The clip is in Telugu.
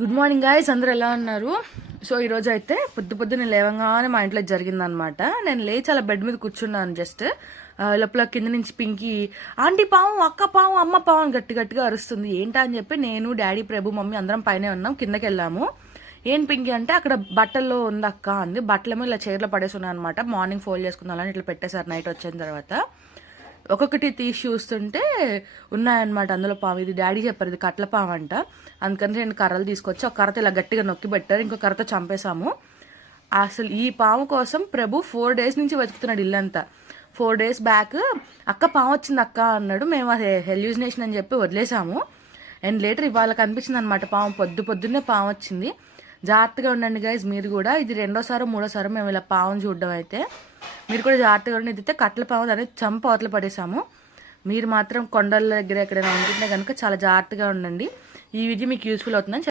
గుడ్ మార్నింగ్ గాయ్స్, అందరూ ఎలా ఉన్నారు? సో ఈరోజు అయితే పొద్దున్నే లేవగానే మా ఇంట్లో జరిగిందనమాట. నేను లేచి అలా బెడ్ మీద కూర్చున్నాను. జస్ట్ లోపల కింద నుంచి పింకి ఆంటీ పాము, అక్క పాము, అమ్మ పాము అని గట్టిగా అరుస్తుంది. ఏంటా అని చెప్పి నేను, డాడీ, ప్రభు, మమ్మీ అందరం పైనే ఉన్నాం. కిందకి వెళ్ళాము. ఏం పింకి అంటే అక్కడ బట్టల్లో ఉంది అక్క అంది. బట్టలేమో ఇలా చైర్లో పడేసి ఉన్నాయి అనమాట. మార్నింగ్ ఫోల్డ్ చేసుకుందామని ఇట్లా పెట్టేశారు నైట్ వచ్చిన తర్వాత. ఒక్కొక్కటి తీసి చూస్తుంటే ఉన్నాయన్నమాట అందులో పాము. ఇది డాడీ చెప్పారు, ఇది కట్ల పాము అంట. అందుకని 2 కర్రలు తీసుకొచ్చి ఒక కర్రతో ఇలా గట్టిగా నొక్కి పెట్టారు, ఇంకో కర్రతో చంపేశాము. అసలు ఈ పాము కోసం ప్రభు 4 days నుంచి వెతుకుతున్నాడు ఇల్లంతా. 4 days బ్యాక్ అక్క పాము వచ్చింది అక్క అన్నాడు. మేము అది హెల్యూజినేషన్ అని చెప్పి వదిలేసాము. అండ్ లేటర్ ఇవాళ కనిపించింది అనమాట పాము. పొద్దున్నే పాము వచ్చింది. జాగ్రత్తగా ఉండండి గైజ్ మీరు కూడా. ఇది 2వ సారో 3వ సారో మేము ఇలా పావును చూడడం. అయితే మీరు కూడా జాగ్రత్తగా ఉండి. ఇదైతే కట్ల పాము, దాన్ని చంప అవతల పడేసాము. మీరు మాత్రం కొండల దగ్గర ఎక్కడైనా ఉంటుంటే కనుక చాలా జాగ్రత్తగా ఉండండి. ఈ వీడియో మీకు యూస్ఫుల్ అవుతుందని